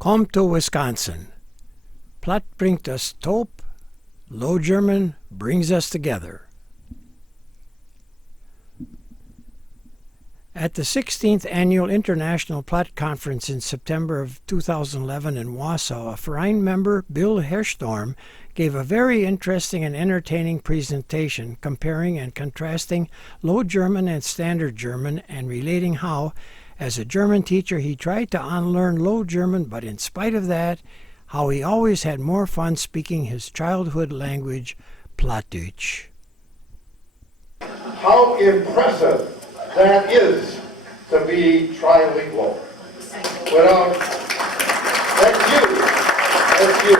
Kommt to Wisconsin. Platt bringt us top, Low German brings us together. At the 16th Annual International Platt Konferenz in September of 2011 in Wausau, a Verein member, Bill Herr, gave a very interesting and entertaining presentation comparing and contrasting Low German and Standard German and relating how, as a German teacher, he tried to unlearn Low German, but in spite of that, how he always had more fun speaking his childhood language, Plattdeutsch. How impressive that is to be trilingual. Without, that's you.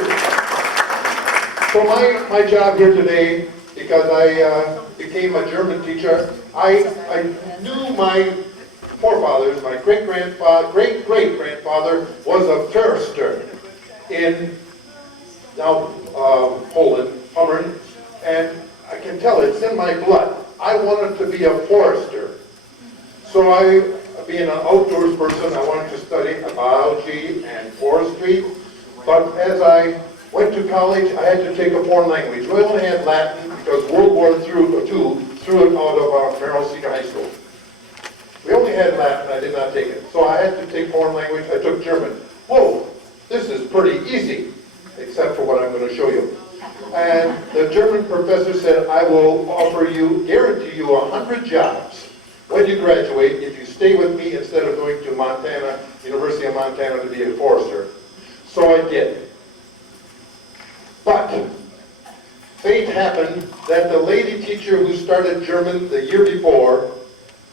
So my job here today, because I became a German teacher, I knew my forefathers. My great-great-grandfather was a Förster in now Poland, Pommern, and I can tell it's in my blood. I wanted to be a forester. So being an outdoors person, I wanted to study biology and forestry. But as I went to college, I had to take a foreign language. We only had Latin because World War II threw it out of Merrill Senior High School. We only had Latin, I did not take it. So I had to take foreign language, I took German. Whoa, this is pretty easy, except for what I'm going to show you. And the German professor said, I will guarantee you 100 jobs when you graduate if you stay with me instead of going to Montana, University of Montana to be a forester. So I did. But fate happened that the lady teacher who started German the year before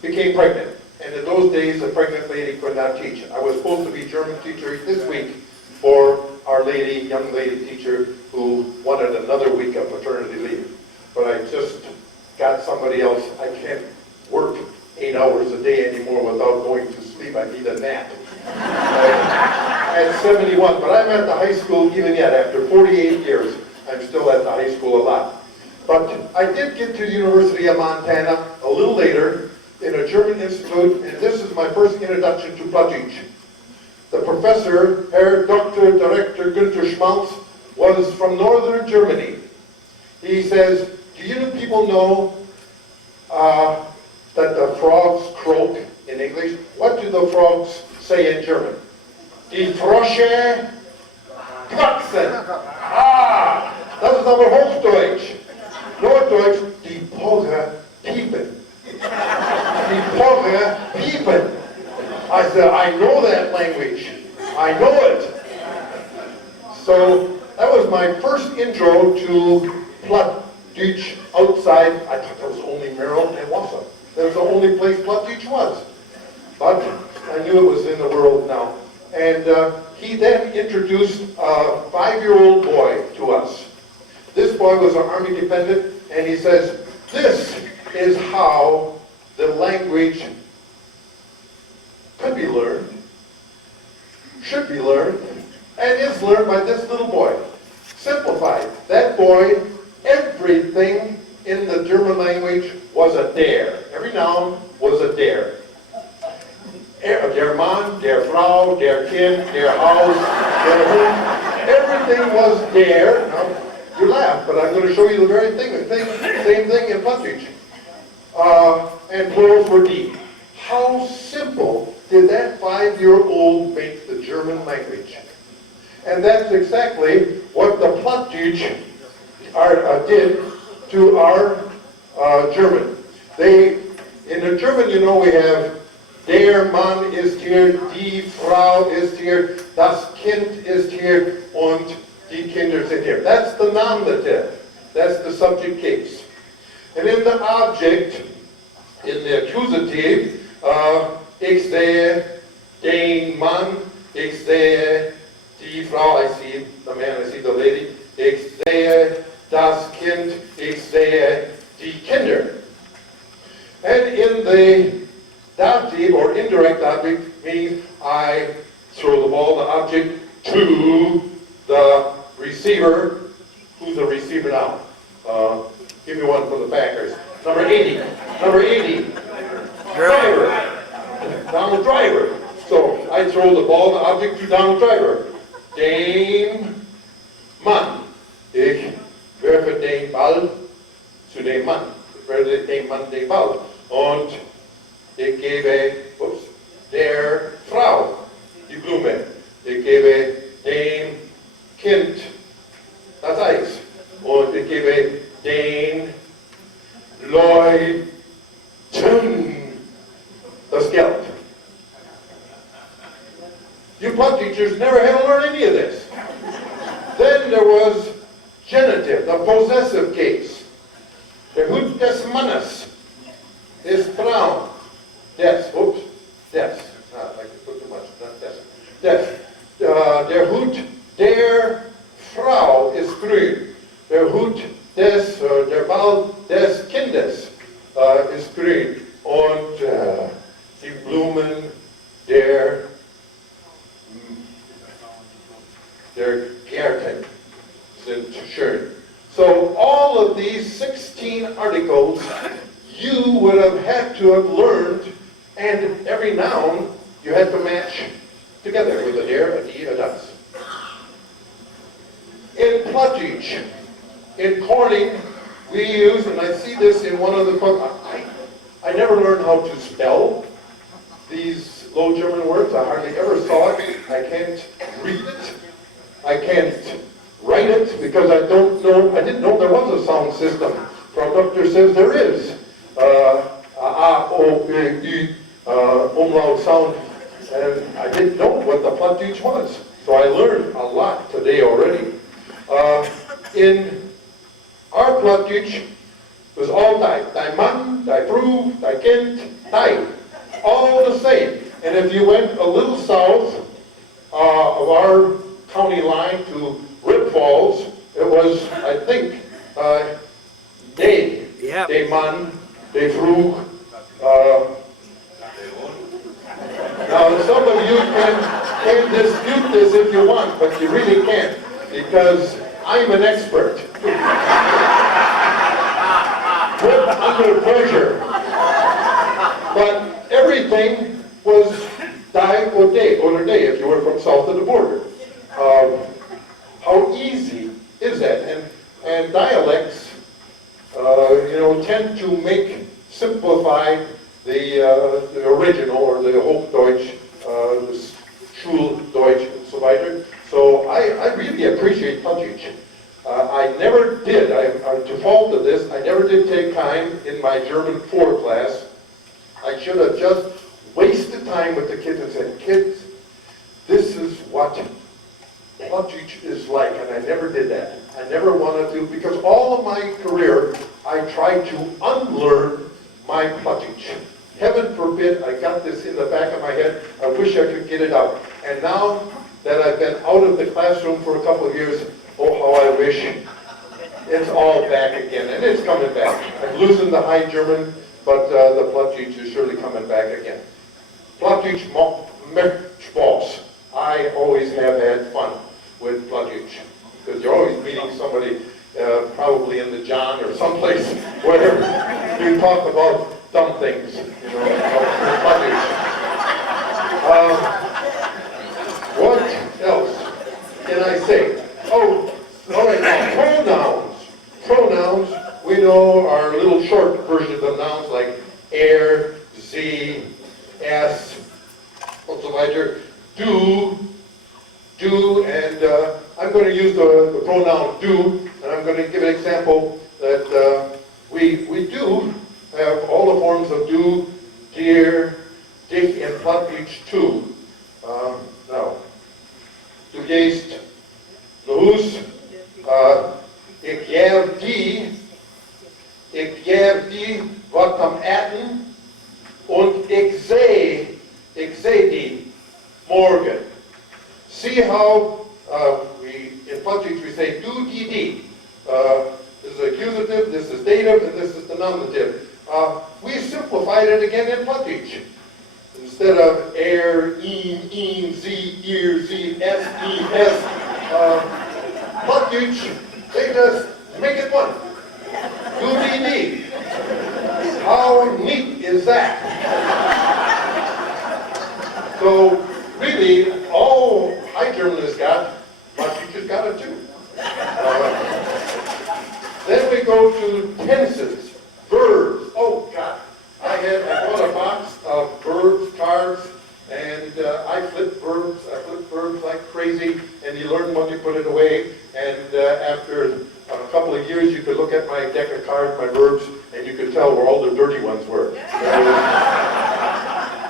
became pregnant. And in those days, a pregnant lady could not teach. I was supposed to be German teacher this week for our young lady teacher who wanted another week of maternity leave. But I just got somebody else. I can't work 8 hours a day anymore without going to sleep. I need a nap. At 71, but I'm at the high school even yet. After 48 years, I'm still at the high school a lot. But I did get to the University of Montana a little later in a German institute, and this is my first introduction to Plattdeutsch. The professor, Herr Dr. Director Günther Schmalz, was from northern Germany. He says, do you people know that the frogs croak in English? What do the frogs say in German? Die Frösche quaxen. Ah, das ist aber Hochdeutsch. Norddeutsch, die Pogge piepen. Die Pogge piepen. I said, I know that language. I know it. So that was my first intro to Plattdeutsch outside. I thought that was only Merrill and Wausau. That was the only place Plattdeutsch was. But I knew it was in the world now. And he then introduced a 5-year-old boy to us. This boy was an Army dependent, and he says, this is how the language could be learned, should be learned, and is learned by this little boy. Simplified. That boy, everything in the German language was a der. Every noun was a der. Der Mann, der Frau, der Kind, der Haus, der Hund, everything was der. Now, you laugh, but I'm going to show you the very same thing in Plattdeutsch. And plurals were die. How simple did that 5-year-old make the German language? And that's exactly what the Plattdeutsch did to our German. In the German, you know, we have der Mann ist hier, die Frau ist hier, das Kind ist hier, und die Kinder sind here. That's the nominative. That's the subject case. And in the object, in the accusative, ich sehe den Mann, ich sehe die Frau, I see the man, I see the lady, ich sehe das Kind, ich sehe die Kinder. And in the dative or indirect object means I throw the ball, the object, to the receiver. Who's the receiver now? Give me one from the backers. Number 80. Number 80. Driver. Donald Driver. So I throw the ball, the object, to Donald Driver. dem Mann. Ich werfe den Ball zu dem Mann. Ich werfe dem Mann den Ball. Und ich gebe der Frau die Blume. Ich gebe dem Kind das Eis. Und ich gebe den Leuten das Geld. You Platt teachers never had to learn any of this. Then there was genitive, the possessive case. Der Hut des Mannes ist braun. Des. I put too much. Not des. Der Hut der Frau ist grün. Der Hut der Ball des Kindes ist grün. Und die Blumen der Gärten sind schön. So all of these 16 articles you would have had to have learned, and every noun you had to match together with a der, a die, a das. In Plattdeutsch, in Corning, we use, and I see this in one of the books, I never learned how to spell these Low German words. I hardly ever saw it. I can't read it. I can't write it because I didn't know there was a sound system. Frau Doctor says there is. A, O, E, umlaut sound. And I didn't know what the Plattdeutsch was. So I learned a lot today already. In our Plattdeutsch, it was all dein Mann, dein Frau, dein Kind, dein. All the same. And if you went a little south of our county line to Rib Falls, it was, I think, de Mann, de Frau. Now, some of you can dispute this if you want, but you really can't, because I'm an expert. Put under pressure. But everything was die or day, if you were from south of the border. How easy is that? And dialects, tend to simplify the original or the Hochdeutsch, the Schuldeutsch, and so weiter. So I really appreciate Plattdeutsch. I never did, to fault of this, I never did take time in my German 4 class. I should have just wasted time with the kids and said, kids, this is what Plattdeutsch is like, and I never did that. I never wanted to, because all of my career, I tried to unlearn my Plattdeutsch. Heaven forbid I got this in the back of my head. I wish I could get it out. And now that I've been out of the classroom for a couple of years, oh, how I wish it's all back again. And it's coming back. I'm losing the High German, but the Plattdeutsch is surely coming back again. Plattdeutsch macht Spaß. I always have had fun with Plattdeutsch, because you're always meeting somebody, probably in the John or someplace where you talk about dumb things, Plattdeutsch. What else can I say? Oh, all right, now pronouns. Pronouns, we know are little short versions of nouns like er, sie, es, and so weiter. Do, and I'm going to use the pronoun do, and I'm going to give an example that we do have all the forms of do, dear, dich, and Plattdeutsch too. Now, du gehst los, ich geb die was am Essen, und ich seh die morgen. See how in Plattdeutsch we say du, die. This is accusative, this is dative, and this is the nominative. We simplified it again in Plattdeutsch. Instead of ihn, sie, ihr, sie, es. Plattdeutsch, they just make it one. Du, die. How neat is that? So, really, all High German has got flip verbs like crazy, and you learn once you put it away. And after a couple of years, you could look at my deck of cards, my verbs, and you could tell where all the dirty ones were.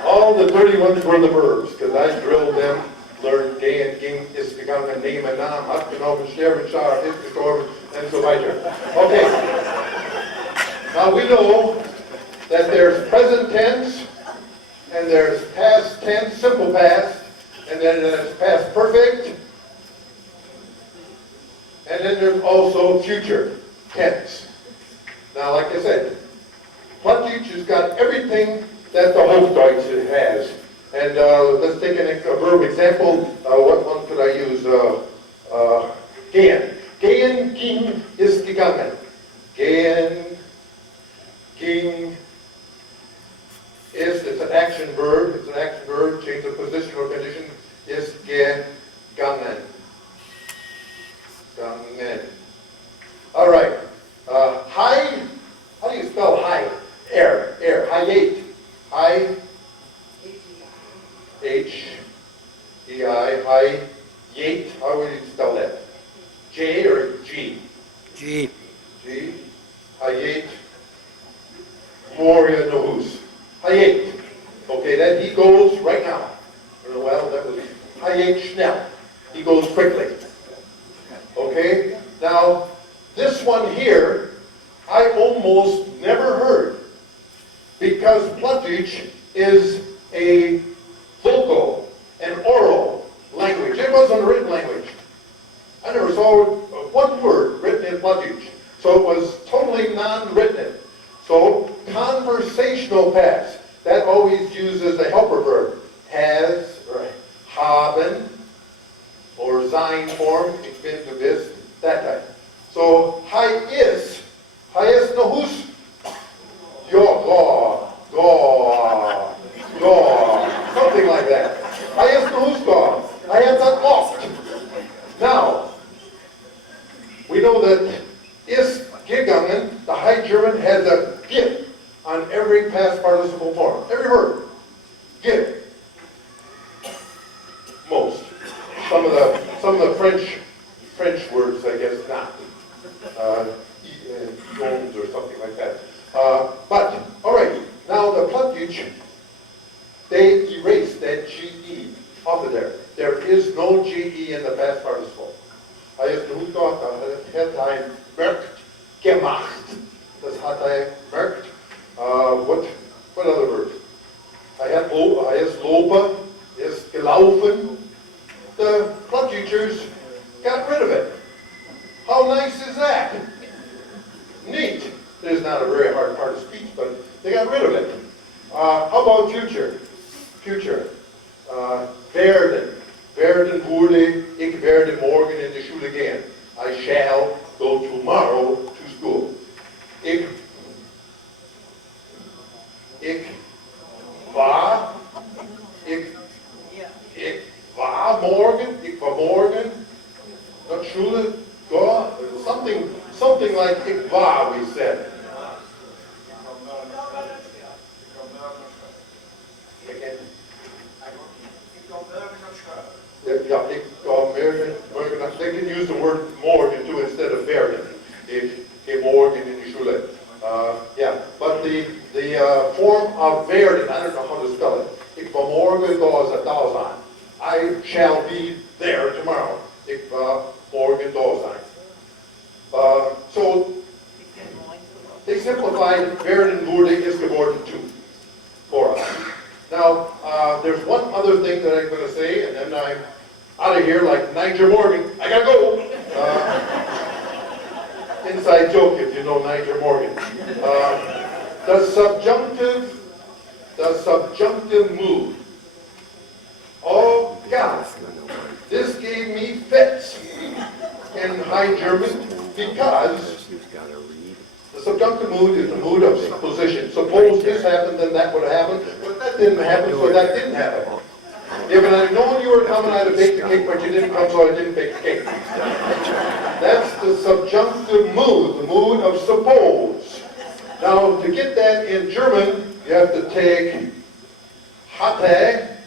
All the dirty ones were the verbs, because I drilled them, learned gehen, ging, ist gegangen, nehmen, nahm, hat genommen, sterben, starb, ist gestorben, and so weiter. Okay. Now we know that there's present tense, and there's past tense, simple past, and then there's past perfect, and then there's also future tense. Now, like I said, Plattdeutsch has got everything that the Hochdeutsch has. And let's take a verb example. What one could I use? Gehen. Gehen, ging, ist gegangen. Gehen, ging, ist, it's an action verb. It's an action verb, change of position or condition, ist gegangen. Gangen. All right. Hi, how do you spell hi? Air, hayate. Hi, H-E-I, hayate. How would you spell that? J or G? G. G, hayate. Moria Nohus. Hayate. Okay, then he goes right now. Well, that was hayate schnell. He goes quickly. Okay, now this one here, I almost never heard, because Plattdeutsch is a vocal, an oral language. It wasn't a written language. I never saw one word written in Plattdeutsch, so it was totally non-written. So conversational past, that always uses a helper verb, has, or haben, or sein form, ich bin, du bist, that type. So, hi is Nohus, go, something like that. Hi is Nohus, go. I have that oft. Now, we know that ist gegangen, the High German has a git on every past participle form, every word. Git. Most. Some of the French words, I guess, not. Jones or something like that. But, all right, now the Plattdeutsch, they erased that GE off of there. There is no GE in the past participle. Het hij merkt gemacht. Das hat hij merkt. What other words? Hij is lopen, is gelaufen. The Plattdeutschers got rid of it. How nice is that? Neat. It is not a very hard part of speech, but they got rid of it. How about future? Future. Werden. Werden wurde, ich werde morgen in die Schule gehen. I shall go tomorrow to school. Ich war morgen, not Schule, go, something like ich war, we said. Yeah, ich morgen, they can use the word morgen too instead of werden. Ich morgen in die Schule. Yeah, but the form of werden, I don't know how to spell it. Ich war morgen da sein. I shall be there tomorrow. Ich morgen da sein. So they simplified werden wurde ist geworden too for us. Now there's one other thing that I'm going to say, and then I'm out of here like Niger Morgan. I gotta go. Inside joke if you know Niger Morgan. The subjunctive mood. Oh God, this gave me fits in High German because the subjunctive mood is the mood of supposition. Suppose this happened, then that would have happened, but that didn't happen, so that didn't happen. If I'd known you were coming, I'd have baked the cake, but you didn't come, so I didn't bake the cake. That's the subjunctive mood, the mood of suppose. Now, to get that in German, you have to take hatte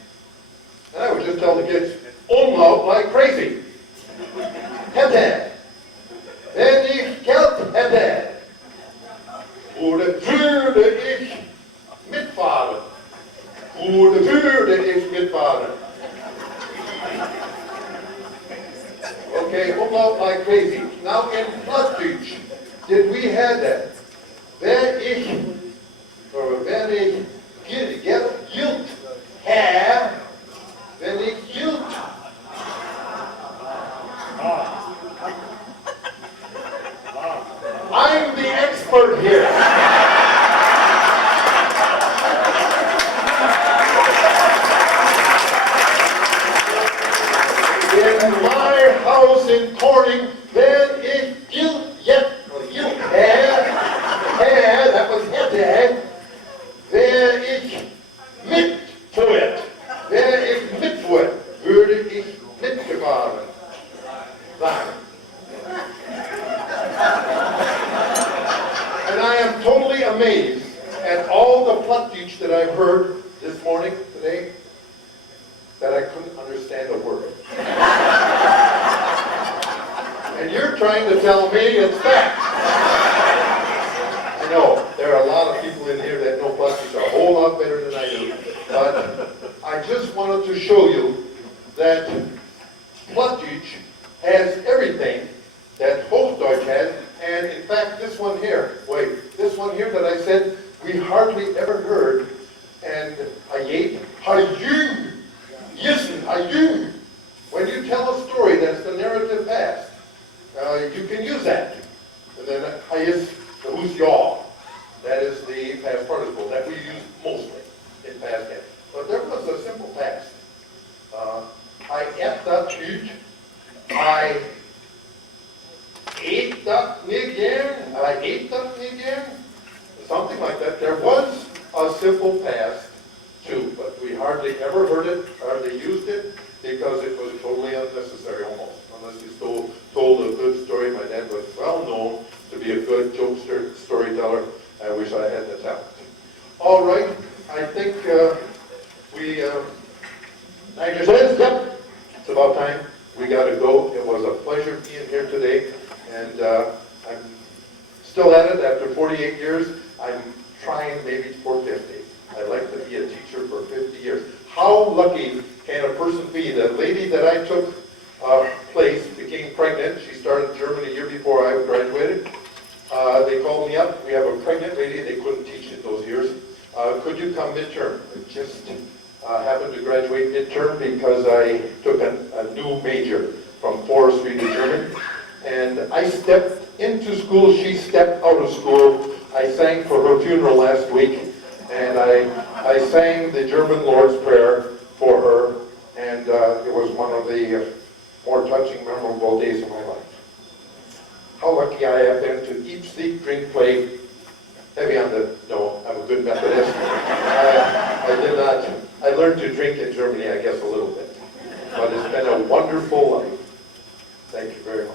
And I would just tell the kids, umlaut like crazy. Hätte. Wenn ich Geld hätte, würde ich mitfahren. Würde ich mitfahren. Okay, umlaut like crazy. Now in Plattdeutsch, did we have that? Wenn ich Geld Herr, wenn ich Geld. I'm the expert here. In my house in Corning, wenn ich Herr, that was hätte, wenn ich mitfuhr, würde ich mitgefahren sein. And I am totally amazed at all the Plattdeutsch that I've heard this morning, today, that I couldn't understand a word. And you're trying to tell me it's fact. I know, there are a lot of people in here that know Plattdeutsch a whole lot better than I do. But I just wanted to show you that Plattdeutsch has everything that Hochdeutsch has. And in fact, this one here that I said we hardly ever heard, and hayet, hayung, yisen, hayung. When you tell a story that's the narrative past, you can use that. And then hayis, the who's yaw. That is the past participle that we use mostly in past tense. But there was a simple past. I ate that food. I ate that again. I ate that again. Something like that. There was a simple past too, but we hardly ever heard it, hardly used it, because it was totally unnecessary almost. Unless you told a good story. My dad was well known to be a good jokester, storyteller. I wish I had the talent. All right, I think Niger says, yep, it's about time. We got to go. It was a pleasure being here today, and I'm still at it after 48 years. I'm trying maybe for 50. I'd like to be a teacher for 50 years. How lucky can a person be? The lady that I took place became pregnant. She started German a year before I graduated. They called me up. We have a pregnant lady. They couldn't teach in those years. Could you come midterm? I just happened to graduate midterm because I took a new major from forestry to German. And I stepped into school. She stepped out of school. I sang for her funeral last week. And I sang the German Lord's Prayer for her. And it was one of the more touching, memorable days of my life. How lucky I have been to eat, sleep, drink, play. Heavy on the, no, I'm a good Methodist. I did not, I learned to drink in Germany, I guess, a little bit. But it's been a wonderful life. Thank you very much.